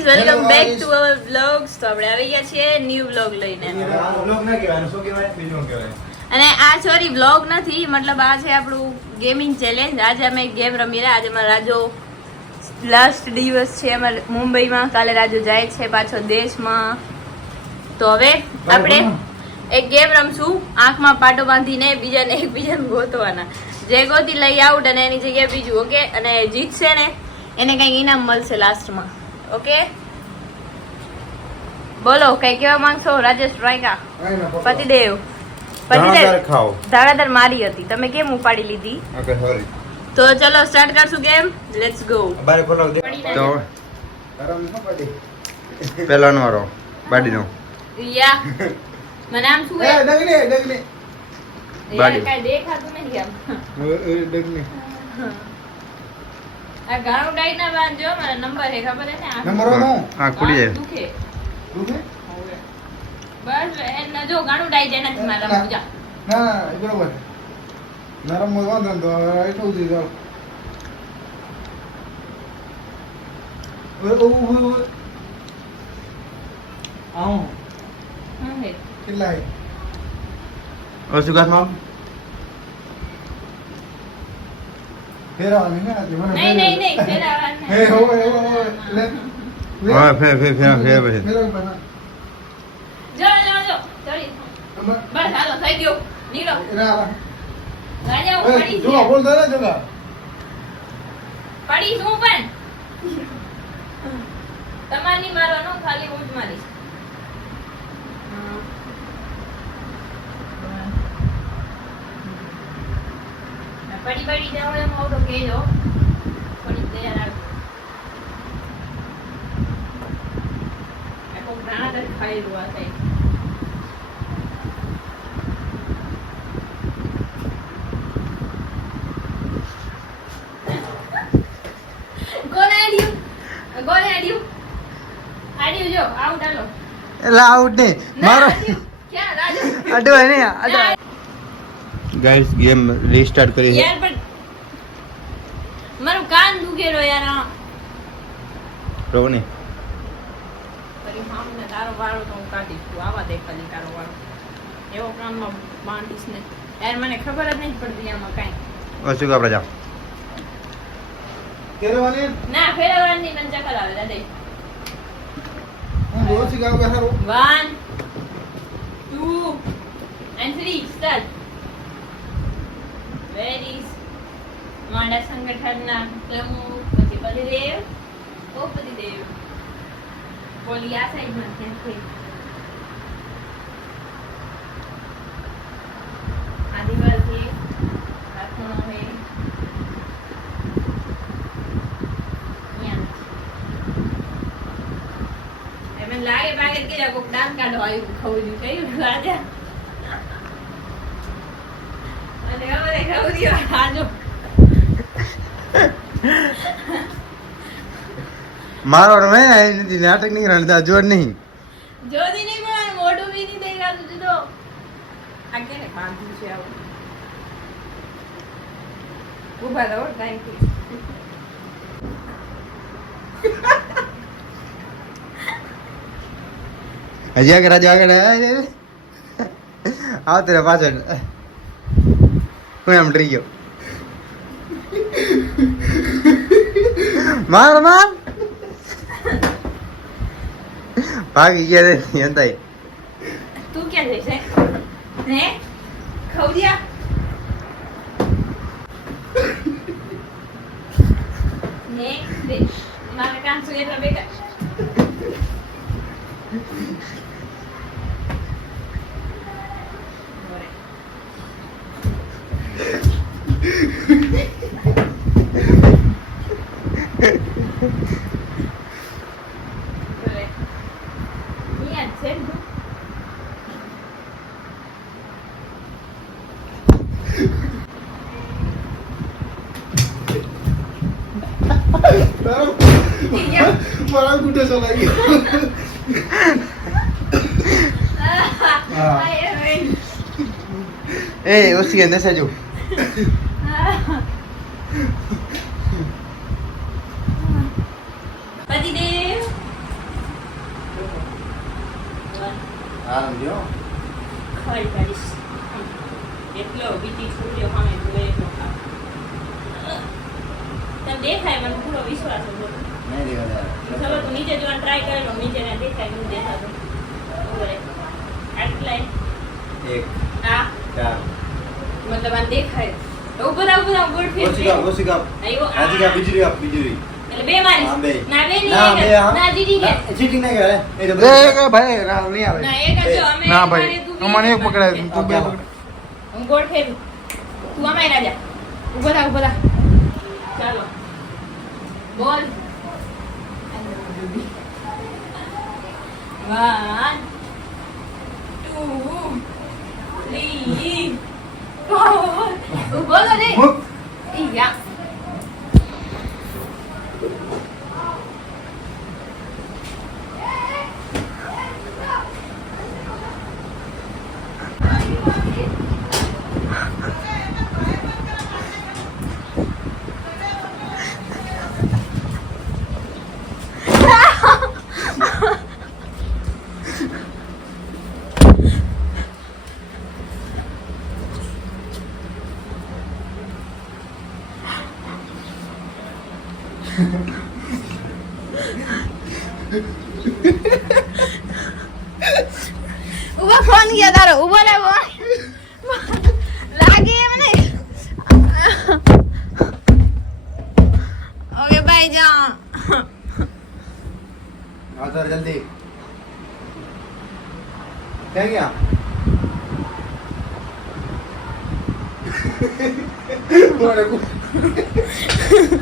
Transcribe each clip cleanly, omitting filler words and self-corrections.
Guys welcome back to our vlogs. તો આપણે આવી ગયા છીએ ન્યુ વ્લોગ લઈને. વ્લોગ ના કહેવાય, શું કહેવાય? બીજું કહેવાય. અને આ સોરી વ્લોગ નથી, મતલબ આ છે આપણું ગેમિંગ ચેલેન્જ. આજે અમે ગેમ રમી રહ્યા. આજે અમારો રાજુ લાસ્ટ દિવસ છે અમારે મુંબઈમાં. કાલે રાજુ જાય છે પાછો દેશમાં. તો હવે આપણે એક ગેમ રમશું, આંખમાં પાટો બાંધીને બીજાને એકબીજાને ગોતવાના. જે ગોતી લઈ આઉટ અને એની જગ્યાએ બીજું. ઓકે, અને જીતશે ને એને કંઈક ઇનામ મળશે લાસ્ટમાં. ઓકે, બોલો કઈ કેવા માંગશો? રાજેશ રાયકા, પતિદેવ. ધાણાદાર મારી હતી, તમે કેમ ઉપાડી લીધી? Okay, sorry. તો ચલો સ્ટાર્ટ કરશું ગેમ. Let's go. બારે બોલાવ દે. તો પેલા નો વારો બાડીનો. યા મને આમ શું હે? ડગલે યાર કાઈ દેખાતું નહીં આમ. ડગલે આ ગાણું ડાઈ ના બાંધજો. મારા નંબર હે ખબર હે ને? નંબર નો હા ખુલી જાય. દુખે બસ એને જો ગાણું ડાઈ જાય નથી મારા પૂજા. ના બરોબર નરમ હોય વાંધો તો એટલું જ જાવ. આવું હે કેટલા હે ઓસુગાસમાં ફેરવાની ને આજે મને નહીં ફેરાવા હે હોય લે હા ફેર ભાઈ જો ચડી બસ હાલો થઈ ગયો. નીકળો રાજા પડી જો બોલ દે જોગા પડી શું પણ તમારી મારવાનો ખાલી હું જ મારીશ. પડી જાવ એમ આવો તો કહેજો. પડી તૈયાર આવ. આ કોઈ ગ્રાના ખાઈ રૂવા થાય. આડ્યું જો આઉટ આલો. એલા આઉટ ને મારો ક્યાં રાજુ અડો ને અડો. ગાઈસ ગેમ રીસ્ટાર્ટ કરી યાર પણ મારું કાન દુખેલો યાર. રોને તારી મામને તારો વાળો તો હું કાઢીશ. તું આવા દે ખાલી તારો વાળો. એવો કામમાં બાંધીશ ને યાર. મને ખબર જ નહીં પડતી આમાં કાંઈ. ઓછું આપણે જાવ કેરવાની ના ફેરવવાની મને ચક્કર આવે દાદા. હું રોજ ગાવ કે હારો 1 2 and 3 start. Where is મારા સંગઠનના પ્રમુખ પછી પતિદેવ? ઓ પતિદેવ બોલી આ સાઈડમાં છે. આ દિવાલ છે, આ ખૂણો છે. મને લાગે ભાગે કે કોક દાંત કાઢો આવ્યું ખવડ્યું કયું રાજા. અને હવે ખવડ્યું આજો મારો મે આઈ નથી નાટક નહીં કરતા જોર નહીં જોદી નહીં પણ મોઢું બી નહીં દેખાતું દીધો. આ કેને બાંધ્યું છે આવું? ઉભા રહો થેન્ક યુ. હજી આગળ આવતે રે પાછળ કોઈ આમ ડરી ગયો. માર ભાગી ગયા અંતાઈ. તું ક્યાં જઈશ હે ખવડિયા? નેક્સ્ટ ડિશ મારા કાન સુગે તો બેટા. મારા ગુટે ચલાઈ એ ઓસી અંદર સજો પતિદેવ આરામ જો ખરી કરીશ એટલો બીજી છોકરીઓ સામે જોવે એટલો ખાવ તને દેખાય મને પૂરો વિશ્વાસ છે બોલ નહીં દેવા ચલો તું નીચે જોવાનું ટ્રાય કરી લો નીચે ના દેખાય નહીં દેખાતું ઓરે આટલાય એક આ ચાર મતલબ આ દેખાય ઉપર ગોળ ફેર ઓછી કાપ આયો આજી કાપ બીજરી આપ બીજરી એટલે બે મારી હા, બે. ના બે ના, બે, નહીં હા. ના જીજી કે ચીટિંગ નહીં કરે એ તો એ કે ભાઈ રાહ નહીં આવે ના એક જ જો અમે ના એક ભાઈ તું બે અમારે એક એક પકડાય મારી. તું બે ઓકે. પકડ હું ગોળ ફેરું તું અમાય રાજા ઉભો થા ચાલો બોલ 1 2 3 4 ઉભો થા ને મુક યા ઉભા ફોન ગયા તારો ઉભો રે લાગે એમ નહીં ઓકે ભાઈ જા आ तो जल्दी क्या गया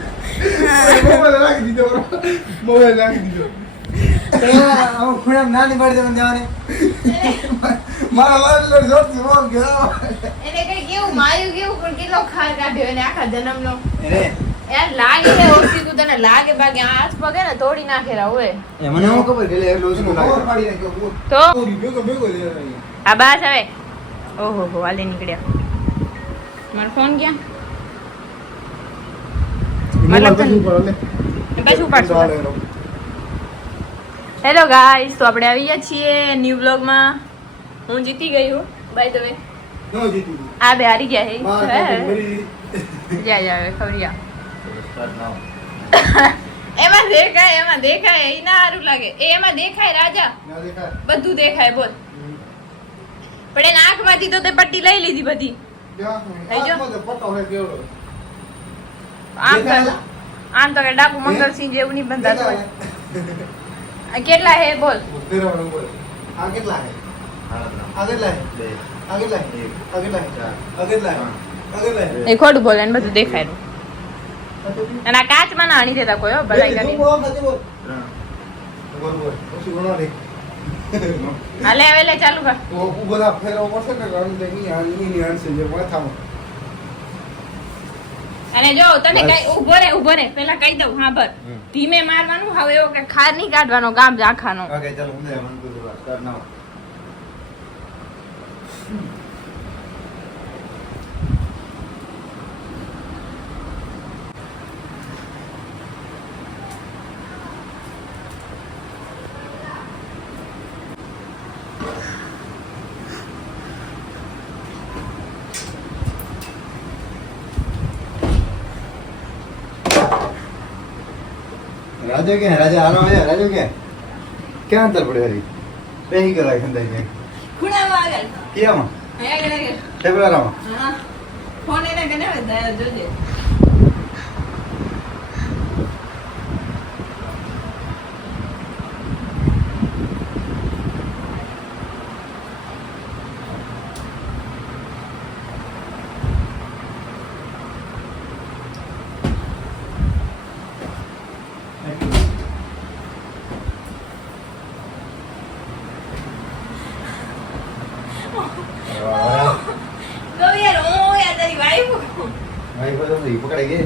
મોબાઈલ રાખી દીધો મોબાઈલ રાખી દીધો हम खुदा नानी पड़ जाने जाने મારા લાલ જોરથી બોલ ગયો એને કઈ કેવું માયું કેવું પણ કેટલો ખાર કાઢ્યો એને આખા જન્મનો अरे યાર લાગે છે ઓછી તું તને લાગે બાકી હાથ પગે ને તોડી નાખેલા હોય ये मने को खबर गेले लोस को ખબર लागे પાડી નાખ્યો તો ભેગો ભેગો દે અહીંયા આ બાસ હવે ઓહો હો હાલે નીકળ્યા મારો ફોન ક્યાં મતલબ પાછું ઉપાડશું હેલો ગાઈસ તો આપણે આવી ગયા છીએ ન્યૂ વ્લોગમાં હું જીતી ગઈ હું બાય ધ વે નો જીતી આ બે હારી ગયા માર હે મરી જા જા હવે ખબરિયા स्टार्ट नाउ એમાં દેખાય એ ના સારું લાગે એ એમાં દેખાય રાજા ના દેખાય બધું દેખાય બોલ પણ એના આંખમાંથી તો તે પટ્ટી લઈ લીધી બધી થઈ ગયો? આમાં તો પટ્ટો હે કેવડો આમ તો દેખાય? આમ તો કે ડાકુ મંગળસિંહ જેવું નહીં બંધાતું હોય આ કેટલા હે બોલ તેરા નંબર આ કેટલા હે આ કેટલા હે બે આ કેટલા હે આ કેટલા હે આ કેટલા હે આ કેટલા હે એ ખોટું બોલે ને બધું દેખાય અને આ કાચમાં ના હણી દેતા કોઈ હો ભલાઈ કરી બોલ બોલ ત્રણ બોલ બોલ ઓછી ગણો રે હાલે હવે લે ચાલુ કર તો ઉભા ફેરવો પડશે ને કારણ કે ની આન્સર જે માથામાં અને જો તને કઈ ઉભો રે પેલા કહી દઉં હા ભર ધીમે મારવાનું હવે એવો કે ખાર નહીં કાઢવાનો ગામ આખાનો ओके चलो हम दे वन टू स्टार्ट नाउ राजा क्या है राजा आना है राजा क्या अंतर पड़े हरी पे ही करा खंदा है ખૂણામાં આગળ किया मां આગળ टेबल रामा હા ફોન એને કને વધારે જોજે તો યાર ઓ યાર તારી વાઈફ भाई को तो नहीं पकड़ेंगे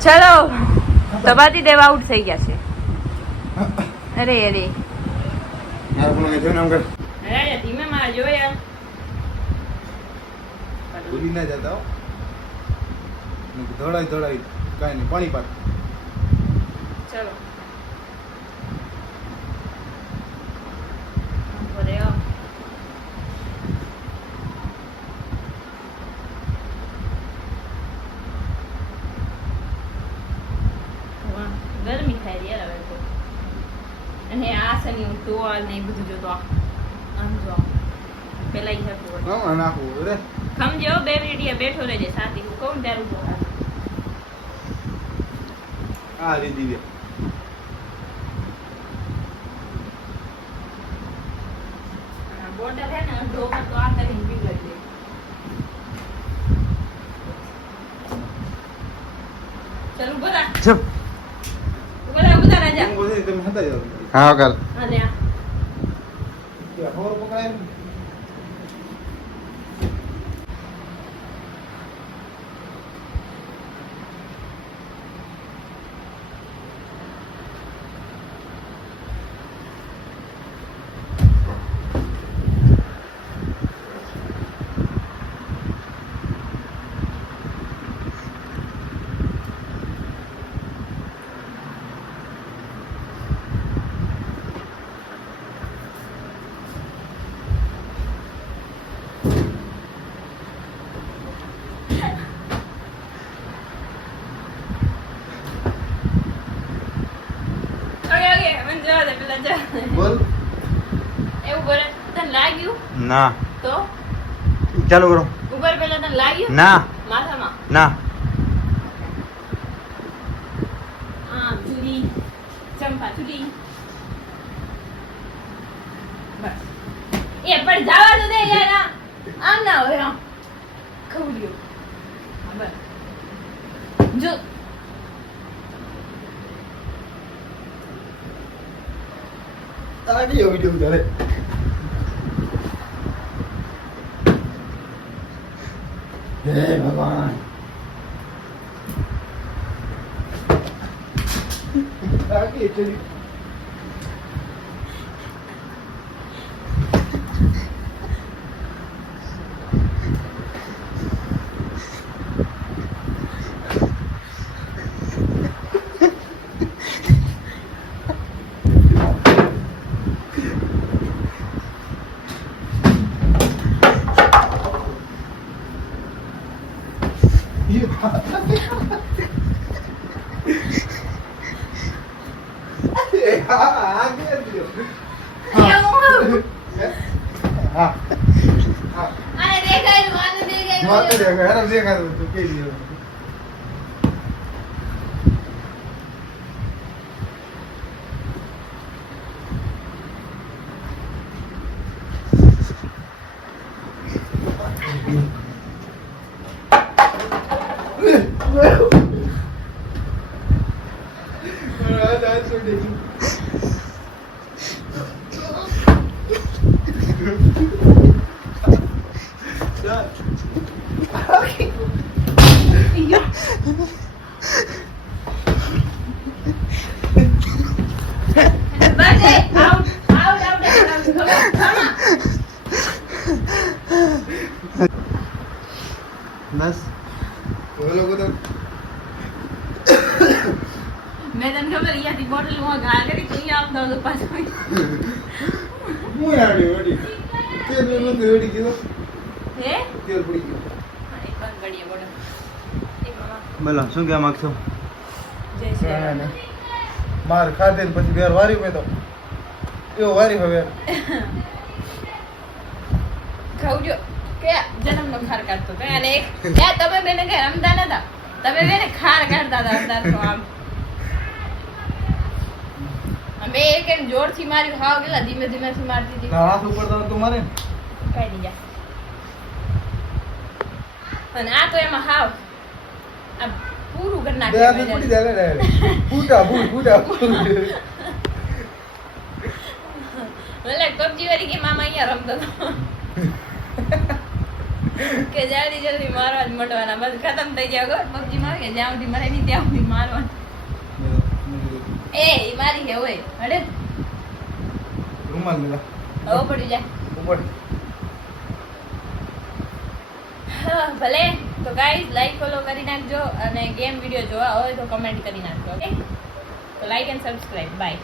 ચલો દબાતી દેવા આઉટ થઈ ગયા છે અરે અરે મારા પણ જો ને આમ કર રાજા ધીમે મારા જોયા ભૂલી ના જતા હો દોડાઈ કાંઈ નહીં પાણી પાક ચલો ઉભો રહ્યો. વાહ, ગરમી થાય યાર હવે તો. અને આ સની હું ટોલ ને એ બધું જોતો આમ જો પેલા ઈ હતું હા નાખવું રે સમજો 2 મિનિટ બેઠો રહેજે શાંતિ હું કહું ત્યારે ઉભો રહે. આ દીદી બોર્ડર હે ને ઢોકા તો આ કરીને પીગળી દે. ચલ ઉભો રાખ ચપ ઉભો રાજા હું બોલી તમે હતા જાવ હા કર અને આ હોર પકડાય ઓકે મને જવા દે પેલા જા બોલ એવું બોલે તને લાગ્યું ના તો ચાલુ કરો ઉપર પેલા તને લાગ્યું ના માથામાં ના આ ચૂડી ચંપા ચૂડી બસ એ પણ જવા તો દે યાર આમ ના હોય આમ ખવડ્યો હા બસ જો આડિયો વિડિયો ઉતારે હે ભગવાન આકી ચલી હા અરે દેખાય માને દેખાય માતા દેખાય દેખાય તો કે દીધો બસ એ આઉટ બસ બોલો તો મેં તને ખબર અહીંયાથી બોટલ હું ઘા કરી તો અહીંયા આવતા હતો પાછો હું આડી વડી તે મને વડી ગયો હે તેલ પડી ગયો એક વાર ગડીએ બોટલ એક વાર બોલો શું કહેવા માંગશો જય શ્રી રામ માર ખાધે ને પછી ઘર વારી મેં તો એવો વારી હવે ખવજો કે જન્મનો ખાર કાઢતો તો અને એક યા તમે બેને કે રમતા નતા તમે બેને ખાર કાઢતા હતા અંદર તો આમ અમે એક એમ જોરથી માર્યું હાવ કેટલા ધીમે ધીમેથી મારતી હતી હાથ ઉપર તો મારે કઈ નહીં જા અને આ તો એમાં હાવ આ પૂરું કરી બે હાથ નાખ્યું પડી જાય રે ફૂટા ફૂટા એટલે પબજી વાળી કે મામા અહીંયા રમતો હતો કે જલ્દી જલ્દી મારવા જ મંડવાના બસ ખતમ થઈ ગયા પબજી મારે કે જ્યાં સુધી મરે નહીં ત્યાં સુધી મારવાનું એ ઈ મારી હે ઓય હડે રૂમાલ લેવા હવે પડી જાય ઉપર હા, ભલે તો ગાઈઝ લાઈક ફોલો કરી નાખજો અને ગેમ વિડીયો જોવા હોય તો કમેન્ટ કરી નાખજો ઓકે તો લાઈક એન્ડ સબસ્ક્રાઇબ બાય